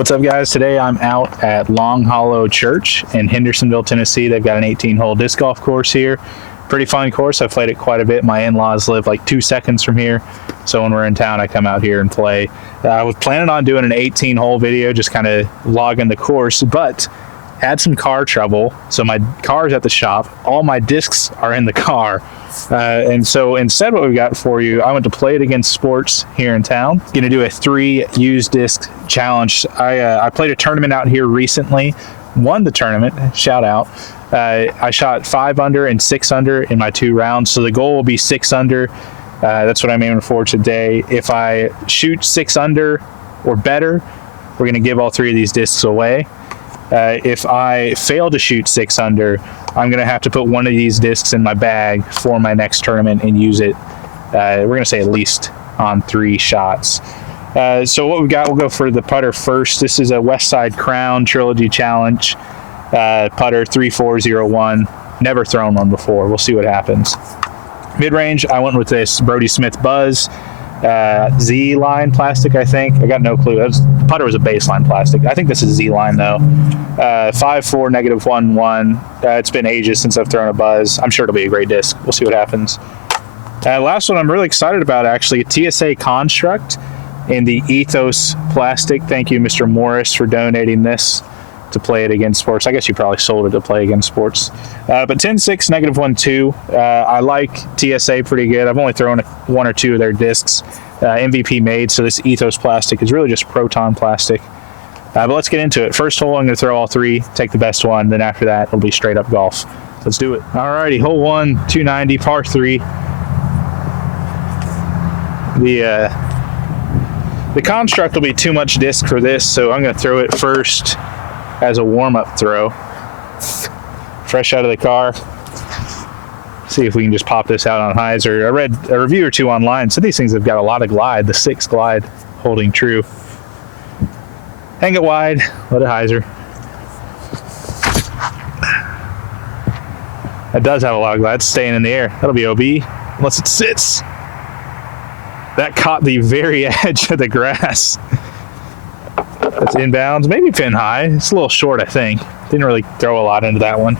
What's up, guys? Today I'm out at Long Hollow Church in Hendersonville, Tennessee. They've got an 18-hole disc golf course here. Pretty fun course. I've played it quite a bit. My in-laws live like 2 seconds from here, so when we're in town I come out here and play. I was planning on doing an 18-hole video, just kind of logging the course, but had some car trouble, so my car's at the shop. All my discs are in the car, and so instead what we've got for you, I went to Play It Again Sports here in town. Gonna do a 3 used disc challenge. I played a tournament out here recently, won the tournament, shout out. I shot 5 under and 6 under in my 2 rounds, so the goal will be 6 under. That's what I'm aiming for today. If I shoot 6 under or better, we're gonna give all 3 of these discs away. If I fail to shoot 6 under, I'm going to have to put one of these discs in my bag for my next tournament and use it, we're going to say at least on 3 shots. So what we've got, we'll go for the putter first. This is a Westside Crown Trilogy Challenge putter 3401. Never thrown one before. We'll see what happens. Mid-range, I went with this Brodie Smith Buzz. Z-line plastic, I think. I got no clue. The putter was a baseline plastic. I think this is Z-line though. 5.4, -1.1. It's been ages since I've thrown a Buzz. I'm sure it'll be a great disc. We'll see what happens. Last one I'm really excited about, actually, a TSA Construct in the Ethos plastic. Thank you, Mr. Morris, for donating this to Play It Again Sports. I guess you probably sold it to Play Again Sports. But 10.6, -1.2. I like TSA pretty good. I've only thrown 1 or 2 of their discs. MVP made, so this Ethos plastic is really just Proton plastic. But let's get into it. First hole, I'm going to throw all 3, take the best one. Then after that, it'll be straight up golf. Let's do it. Alrighty, hole 1, 290, par 3. The Construct will be too much disc for this, so I'm going to throw it first as a warm-up throw. Fresh out of the car. See if we can just pop this out on hyzer. I read a review or 2 online, so these things have got a lot of glide. The 6 glide holding true. Hang it wide, let it hyzer. That does have a lot of glide. It's staying in the air. That'll be OB, unless it sits. That caught the very edge of the grass. That's inbounds, maybe pin high. It's a little short, I think. Didn't really throw a lot into that one.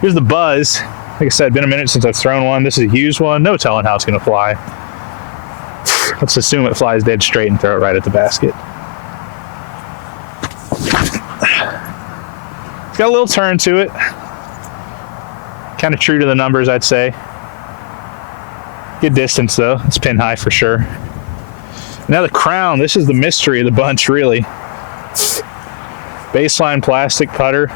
Here's the Buzz. Like I said, been a minute since I've thrown one. This is a used one. No telling how it's going to fly. Let's assume it flies dead straight and throw it right at the basket. It's got a little turn to it. Kind of true to the numbers, I'd say. Good distance, though. It's pin high for sure. Now the crown, this is the mystery of the bunch, really. Baseline plastic putter.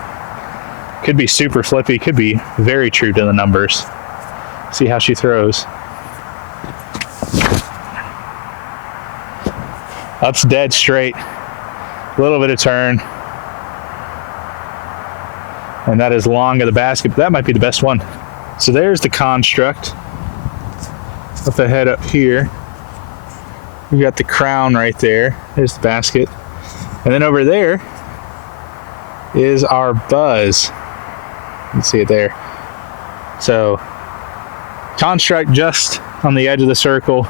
Could be super flippy, could be very true to the numbers. See how she throws. Up's dead straight. A little bit of turn. And that is long of the basket, but that might be the best one. So there's the Construct. Up the head up here. We've got the crown right there. There's the basket. And then over there is our Buzz. You can see it there. So Construct just on the edge of the circle,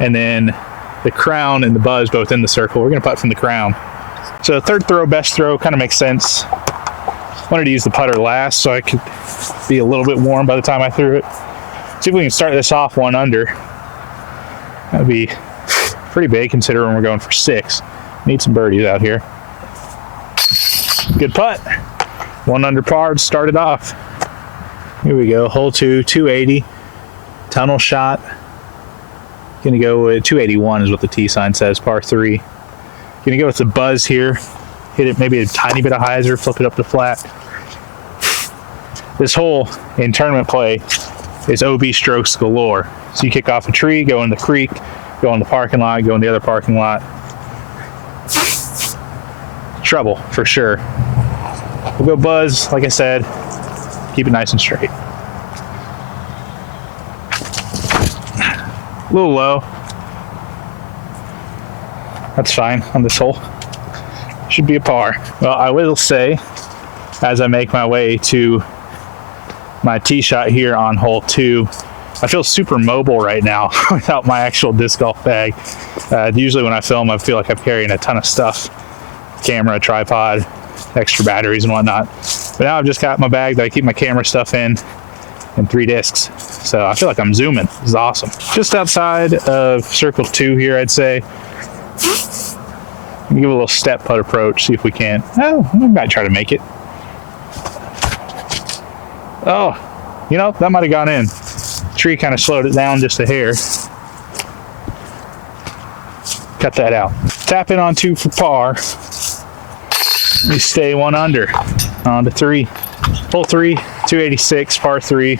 and then the crown and the Buzz both in the circle. We're going to putt from the crown. So third throw, best throw, kind of makes sense. Wanted to use the putter last so I could be a little bit warm by the time I threw it. See if we can start this off 1 under. That would be pretty big considering we're going for 6. Need some birdies out here. Good putt. 1 under par to start it off. Here we go. Hole 2, 280. Tunnel shot. Gonna go with 281 is what the T sign says. Par 3. Gonna go with the Buzz here. Hit it maybe a tiny bit of hyzer. Flip it up to flat. This hole in tournament play is OB strokes galore. So you kick off a tree, go in the creek, go in the parking lot, go in the other parking lot. Trouble, for sure. We'll go Buzz, like I said. Keep it nice and straight. A little low. That's fine on this hole. Should be a par. Well, I will say, as I make my way to my tee shot here on hole 2, I feel super mobile right now without my actual disc golf bag. Usually when I film, I feel like I'm carrying a ton of stuff, camera, tripod, extra batteries and whatnot. But now I've just got my bag that I keep my camera stuff in and 3 discs. So I feel like I'm zooming. This is awesome. Just outside of circle 2 here, I'd say. Give a little step putt approach, see if we can. Oh, we might try to make it. Oh, you know, that might have gone in. Tree kind of slowed it down just a hair. Cut that out. Tap in on 2 for par. We stay 1 under. On to 3. Hole 3, 286, par 3.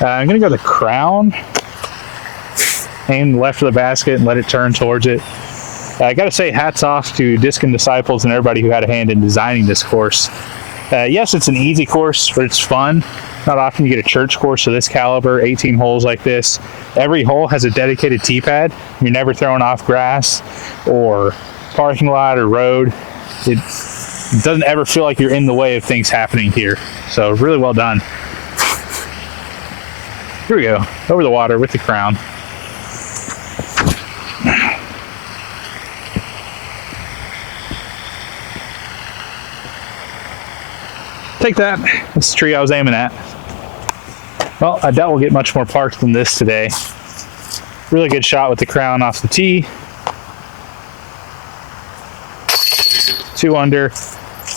I'm going to go the crown. Aim left of the basket and let it turn towards it. I got to say hats off to Disc and Disciples and everybody who had a hand in designing this course. Yes, it's an easy course, but it's fun. Not often you get a church course of this caliber, 18 holes like this. Every hole has a dedicated tee pad. You're never throwing off grass or parking lot or road. It doesn't ever feel like you're in the way of things happening here. So really well done. Here we go, over the water with the crown. Take that. That's the tree I was aiming at. Well, I doubt we'll get much more parked than this today. Really good shot with the crown off the tee. 2 under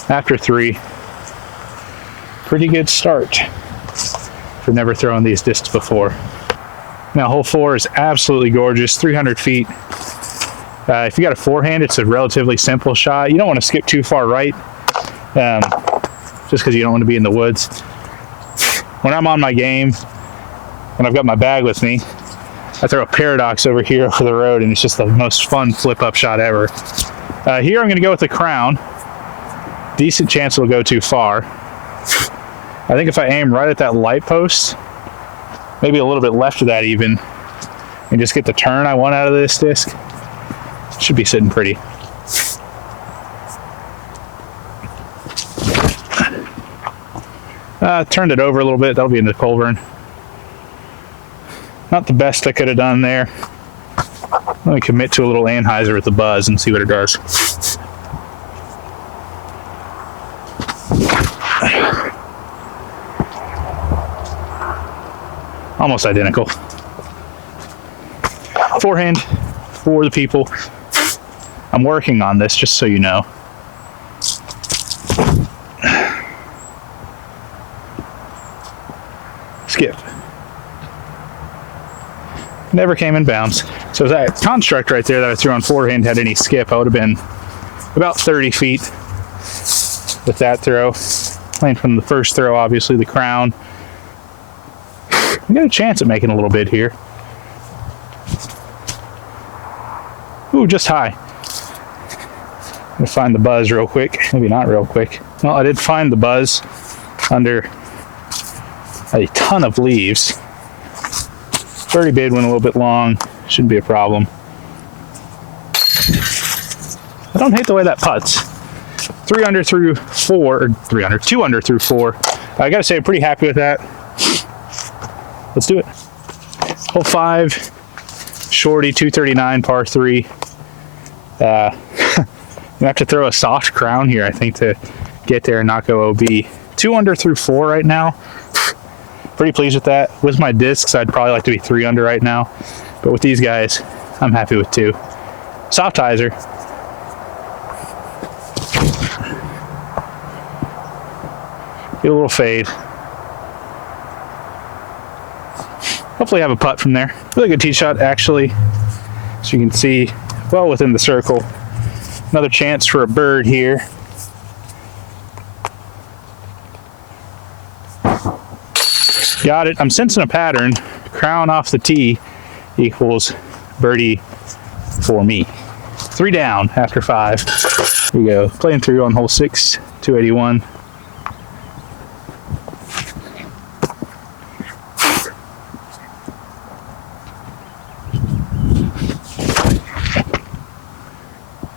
after 3. Pretty good start for never throwing these discs before. Now, hole 4 is absolutely gorgeous, 300 feet. If you got a forehand, it's a relatively simple shot. You don't want to skip too far right. Just because you don't want to be in the woods. When I'm on my game, when I've got my bag with me, I throw a paradox over here over the road, and it's just the most fun flip-up shot ever. Here I'm going to go with the crown. Decent chance it'll go too far. I think if I aim right at that light post, maybe a little bit left of that even, and just get the turn I want out of this disc, should be sitting pretty. Turned it over a little bit. That'll be in the culverin. Not the best I could have done there. Let me commit to a little anhyzer with the buzz and see what it does. Almost identical. Forehand for the people. I'm working on this, just so you know. Skip. Never came in bounds. So that construct right there that I threw on forehand had any skip, I would have been about 30 feet with that throw. Playing from the first throw, obviously, the crown. We got a chance at making a little bit here. Ooh, just high. I'm gonna find the buzz real quick. Maybe not real quick. Well, I did find the buzz under a ton of leaves. Birdie bid went a little bit long. Shouldn't be a problem. I don't hate the way that putts. 3 under through 4, or 3 under, 2 under through 4. I gotta say, I'm pretty happy with that. Let's do it. Hole 5, shorty, 239, par 3. You have to throw a soft crown here, I think, to get there and not go OB. 2 under through 4 right now. Pretty pleased with that. With my discs, I'd probably like to be 3 under right now. But with these guys, I'm happy with 2. Soft hyzer. Get a little fade. Hopefully have a putt from there. Really good tee shot, actually. As you can see, well within the circle. Another chance for a bird here. Got it. I'm sensing a pattern. Crown off the tee equals birdie for me. 3 down after 5. Here we go. Playing through on hole 6, 281.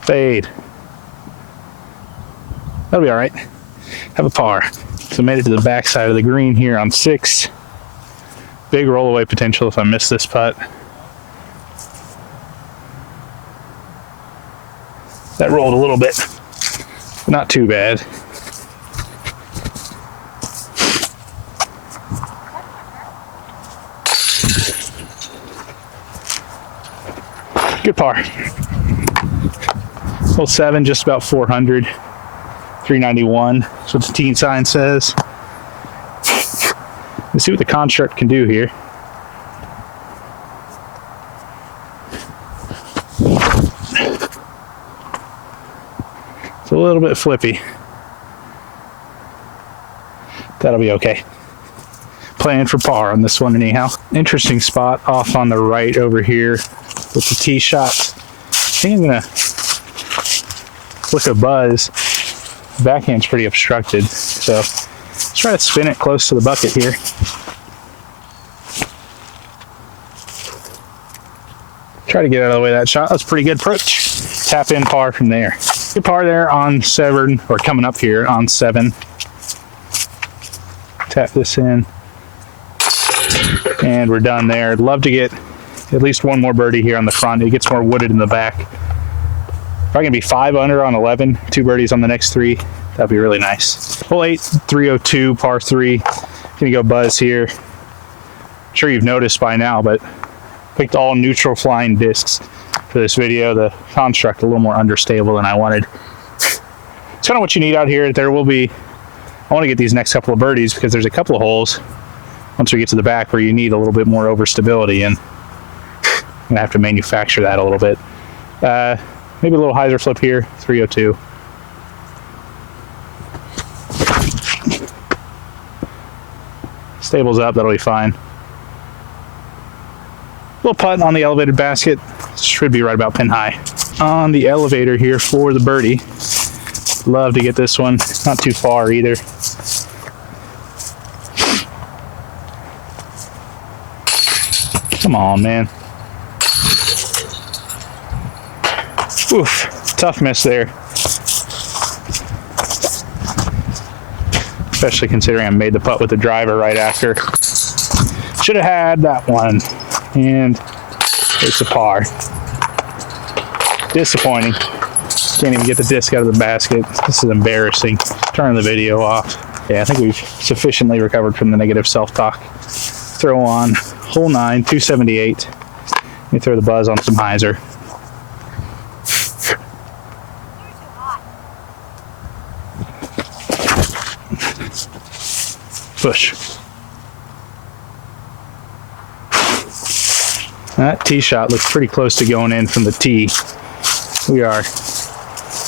Fade. That'll be all right. Have a par. So made it to the back side of the green here on 6. Big roll away potential if I miss this putt. That rolled a little bit, not too bad. Good par. Hole 7, just about 400. 391. That's what the tee sign says. Let's see what the construct can do here. It's a little bit flippy. That'll be okay. Playing for par on this one anyhow. Interesting spot off on the right over here with the tee shot. I think I'm gonna look a buzz. Backhand's pretty obstructed, so let's try to spin it close to the bucket here. Try to get out of the way of that shot. That's a pretty good approach. Tap in par from there. Good par there on 7, or coming up here on 7. Tap this in. And we're done there. I'd love to get at least one more birdie here on the front. It gets more wooded in the back. If I can be 5 under on 11, 2 birdies on the next 3, that'd be really nice. Hole 8, 302, par 3. Gonna go buzz here. I'm sure you've noticed by now, but picked all neutral flying discs for this video. The construct a little more understable than I wanted. It's kind of what you need out here. There will be, I want to get these next couple of birdies because there's a couple of holes once we get to the back where you need a little bit more overstability, and I'm gonna have to manufacture that a little bit. Maybe a little hyzer flip here, 302. Stables up, that'll be fine. Little putt on the elevated basket, should be right about pin high. On the elevator here for the birdie. Love to get this one, not too far either. Come on, man. Oof, tough miss there. Especially considering I made the putt with the driver right after. Should have had that one. And it's a par. Disappointing. Can't even get the disc out of the basket. This is embarrassing. Turn the video off. Yeah, I think we've sufficiently recovered from the negative self-talk. Throw on hole 9, 278. Let me throw the buzz on some hyzer. Push. That tee shot looks pretty close to going in from the tee. We are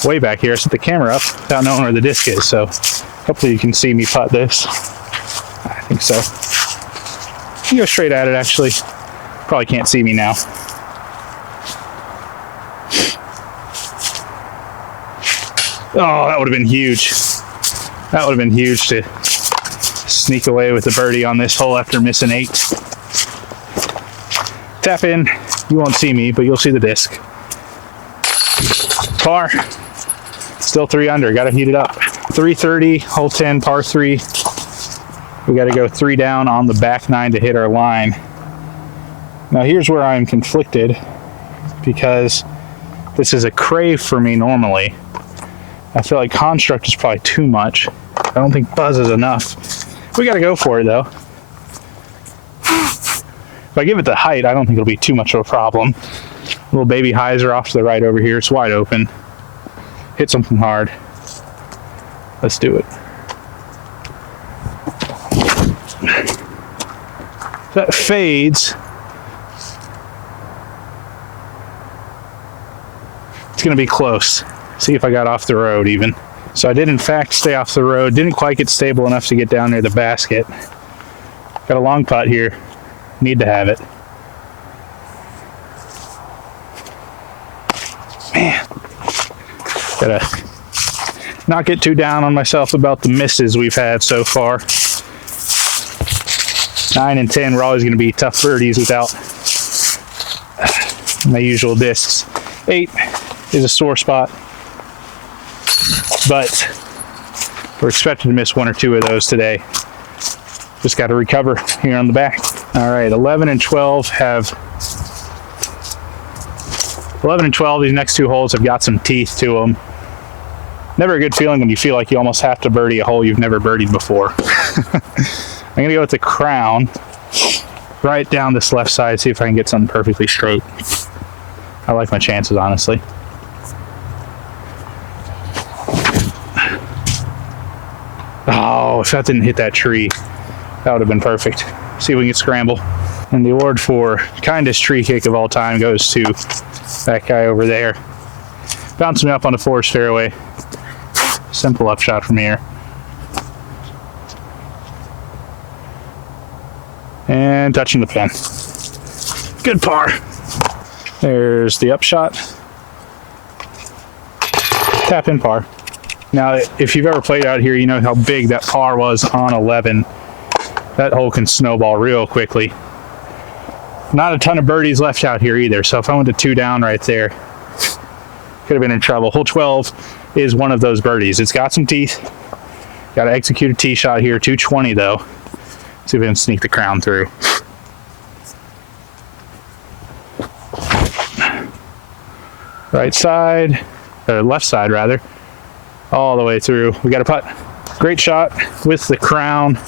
way back here. I set the camera up without knowing where the disc is, so hopefully you can see me putt this. I think so. You can go straight at it, actually. Probably can't see me now. Oh, that would have been huge. That would have been huge to sneak away with the birdie on this hole after missing 8. Tap in. You won't see me, but you'll see the disc. Par. Still 3 under. Got to heat it up. 330, hole 10, par 3. We got to go 3 down on the back 9 to hit our line. Now here's where I'm conflicted, because this is a crave for me normally. I feel like construct is probably too much. I don't think buzz is enough. We got to go for it though. If I give it the height, I don't think it'll be too much of a problem. Little baby hyzer off to the right over here. It's wide open. Hit something hard. Let's do it. That fades. It's going to be close. See if I got off the road even. So I did in fact stay off the road. Didn't quite get stable enough to get down near the basket. Got a long putt here. Need to have it. Man. Gotta not get too down on myself about the misses we've had so far. 9 and 10 were always going to be tough birdies without my usual discs. 8 is a sore spot, but we're expected to miss 1 or 2 of those today. Just got to recover here on the back. All right, 11 and 12 have 11 and 12. These next two holes have got some teeth to them. Never a good feeling when you feel like you almost have to birdie a hole you've never birdied before. I'm gonna go with the crown right down this left side, see if I can get something perfectly straight. I like my chances, honestly. Oh, if that didn't hit that tree, that would have been perfect. See if we can get scramble. And the award for kindest tree kick of all time goes to that guy over there. Bouncing me up on the forest fairway. Simple upshot from here. And touching the pin. Good par. There's the upshot. Tap in par. Now, if you've ever played out here, you know how big that par was on 11. That hole can snowball real quickly. Not a ton of birdies left out here either, so if I went to 2 down right there, could have been in trouble. Hole 12 is one of those birdies. It's got some teeth. Got to execute a tee shot here. 220 though. See if we can sneak the crown through. Right side, or left side rather, all the way through. We got a putt. Great shot with the crown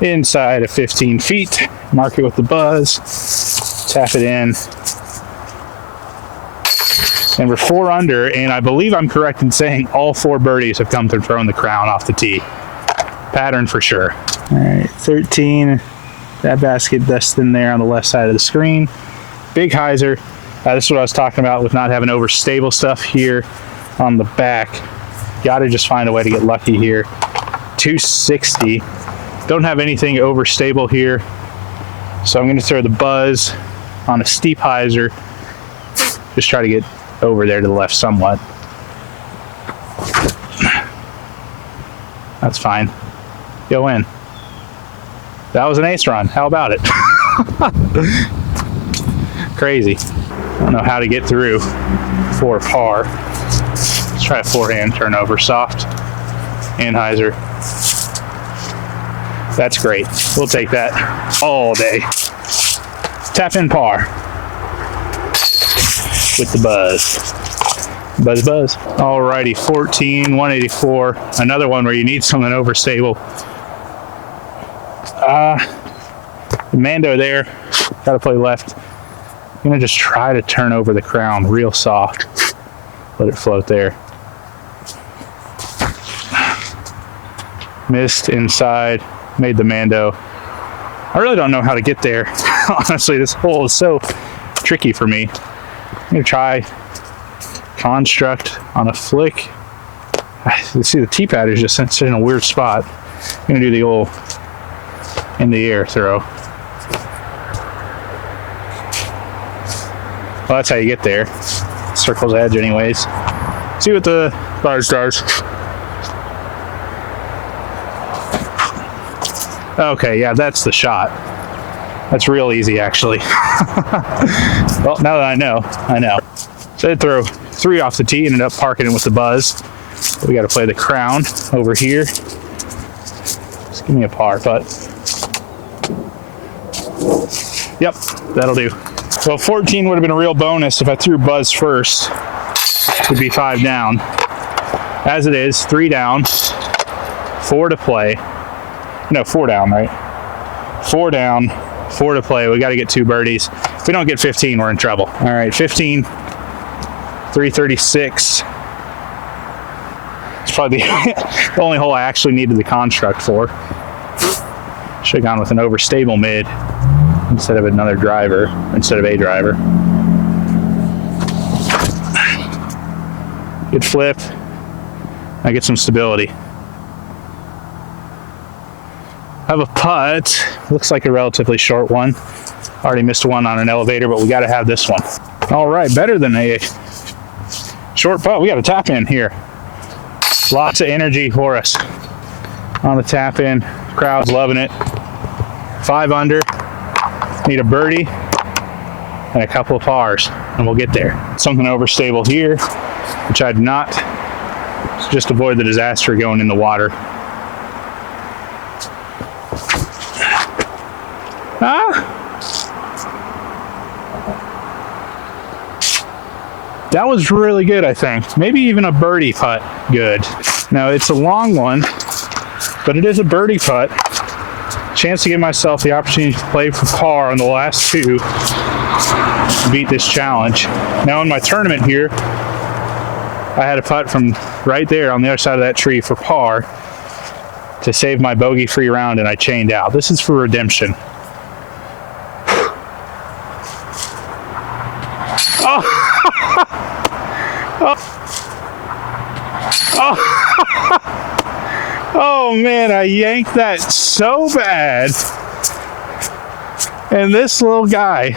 inside of 15 feet. Mark it with the buzz. Tap it in. And we're 4 under, and I believe I'm correct in saying all 4 birdies have come through throwing the crown off the tee. Pattern for sure. All right, 13. That basket dust in there on the left side of the screen. Big hyzer. This is what I was talking about with not having overstable stuff here on the back. Got to just find a way to get lucky here. 260. Don't have anything overstable here, so I'm going to throw the buzz on a steep hyzer. Just try to get over there to the left somewhat. That's fine. Go in. That was an ace run. How about it? Crazy. I don't know how to get through for par. Let's try a forehand turnover. Soft and hyzer. That's great. We'll take that all day. Tap in par with the buzz. Buzz, buzz. Alrighty, 14, 184. Another one where you need something overstable. Mando there. Got to play left. I'm going to just try to turn over the crown real soft. Let it float there. Missed inside. Made the Mando. I really don't know how to get there. Honestly, this hole is so tricky for me. I'm going to try construct on a flick. You see the tee pad is just sitting in a weird spot. I'm going to do the old in the air throw. Well, that's how you get there. Circle's edge anyways. See what the buzz does. Okay, yeah, that's the shot. That's real easy, actually. Well, now that I know. So I throw 3 off the tee, ended up parking it with the buzz. We got to play the crown over here. Just give me a par putt. Yep, that'll do. Well, 14 would have been a real bonus if I threw buzz first. It would be 5 down. As it is, 3 down, 4 to play. No, 4 down, right? 4 down, 4 to play. We got to get 2 birdies. If we don't get 15, we're in trouble. All right, 15, 336. It's probably the only hole I actually needed the construct for. Should have gone with an overstable mid instead of another driver, instead of a driver. Good flip. I get some stability. I have a putt. Looks like a relatively short one. Already missed one on an elevator, but we got to have this one. All right, better than a short putt. We got a tap in here. Lots of energy for us on the tap in. Crowd's loving it. 5 under. Need a birdie and a couple of pars, and we'll get there. Something overstable here, which I'd not. Just avoid the disaster going in the water. Huh? That was really good, I think. Maybe even a birdie putt good. Now, it's a long one, but it is a birdie putt. Chance to give myself the opportunity to play for par on the last two to beat this challenge. Now, in my tournament here, I had a putt from right there on the other side of that tree for par to save my bogey-free round, and I chained out. This is for redemption. Oh! Oh man, I yanked that so bad. And this little guy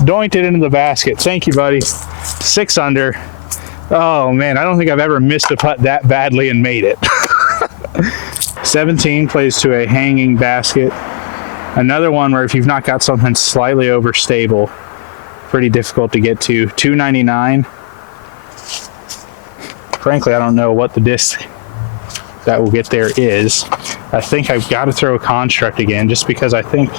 doinked it into the basket. Thank you, buddy. 6 under. Oh man, I don't think I've ever missed a putt that badly and made it. 17 plays to a hanging basket. Another one where if you've not got something slightly overstable, pretty difficult to get to. 299. Frankly, I don't know what the disc that will get there is. I think I've got to throw a construct again just because I think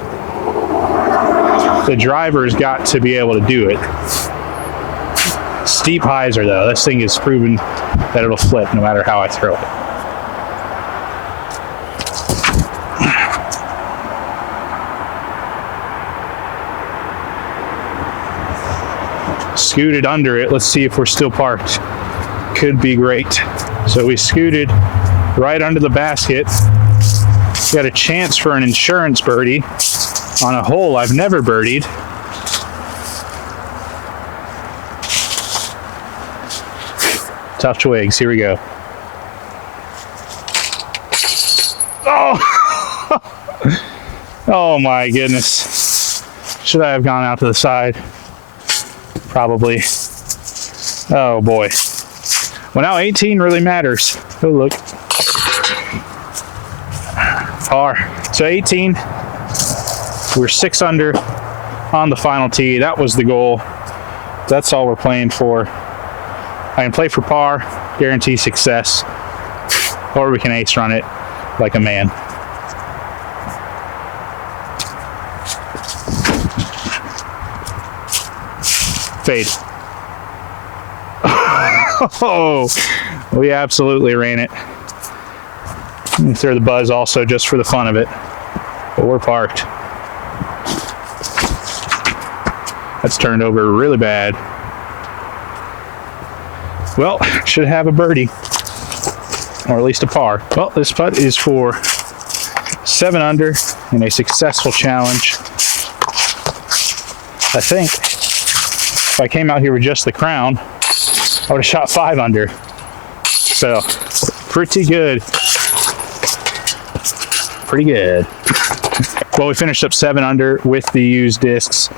the driver's got to be able to do it. Steep hyzer though. This thing is proven that it'll flip no matter how I throw it. Scooted under it. Let's see if we're still parked. Could be great. So we scooted right under the basket. Got a chance for an insurance birdie on a hole I've never birdied. Tough twigs. Here we go. Oh! Oh my goodness. Should I have gone out to the side? Probably. Oh boy. Well, now 18 really matters. Oh, look. Par. So 18, we're 6 under on the final tee. That was the goal. That's all we're playing for. I can play for par, guarantee success, or we can ace run it like a man. Fade. Oh, we absolutely ran it. We throw the buzz also just for the fun of it, but we're parked. That's turned over really bad. Well, should have a birdie, or at least a par. Well, this putt is for 7 under in a successful challenge. I think if I came out here with just the crown, I would have shot 5 under. So, pretty good. Pretty good. Well, we finished up 7 under with the used discs.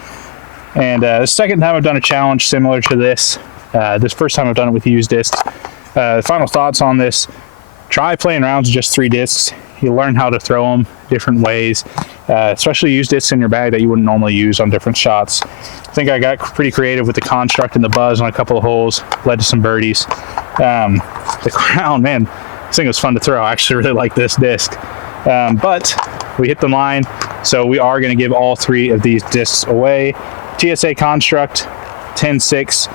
And the second time I've done a challenge similar to this. This first time I've done it with used discs. Final thoughts on this. Try playing rounds with just 3 discs. You learn how to throw them different ways. Especially used discs in your bag that you wouldn't normally use on different shots. I think I got pretty creative with the construct and the buzz on a couple of holes. Led to some birdies. The crown, man, this thing was fun to throw. I actually really like this disc. But we hit the line, so we are going to give all 3 of these discs away. TSA construct 10.6,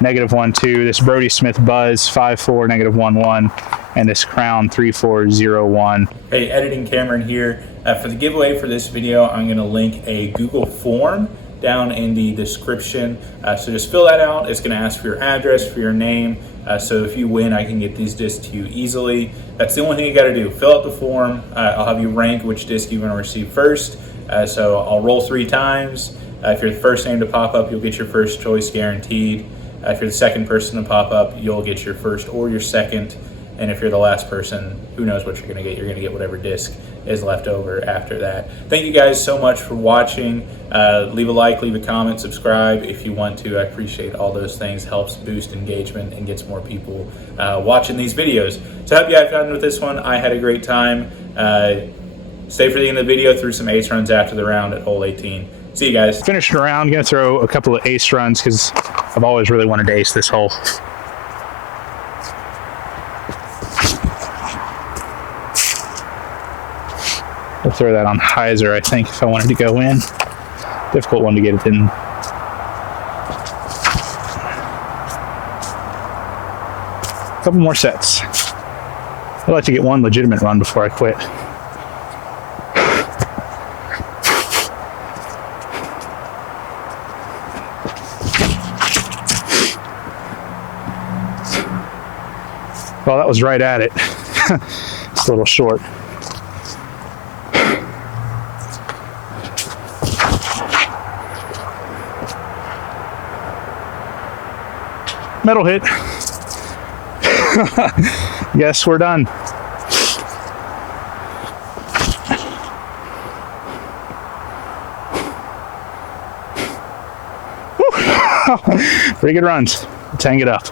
-1.2. This Brodie Smith Buzz 5.4, -1.1, and this Crown 3.4.01. Hey, Editing Cameron here. For the giveaway for this video, I'm going to link a Google form down in the description. So just fill that out. It's going to ask for your address, for your name. So if you win, I can get these discs to you easily. That's the only thing you got to do. Fill out the form. I'll have you rank which disc you're going to receive first. So I'll roll 3 times. If you're the first name to pop up, you'll get your first choice guaranteed. If you're the second person to pop up, you'll get your first or your second. And if you're the last person, who knows what you're going to get. You're going to get whatever disc is left over after that. Thank you guys so much for watching. Leave a like, leave a comment, subscribe if you want to. I appreciate all those things. Helps boost engagement and gets more people watching these videos. So I hope you had fun with this one. I had a great time. Stay for the end of the video. Threw some ace runs after the round at hole 18. See you guys. Finished the round. Going to throw a couple of ace runs because I've always really wanted to ace this hole. I'll throw that on hyzer, I think, if I wanted to go in. Difficult one to get it in. Couple more sets. I'd like to get one legitimate run before I quit. Well, that was right at it. It's a little short. Metal hit. Yes, we're done. Woo. Pretty good runs. Let's hang it up.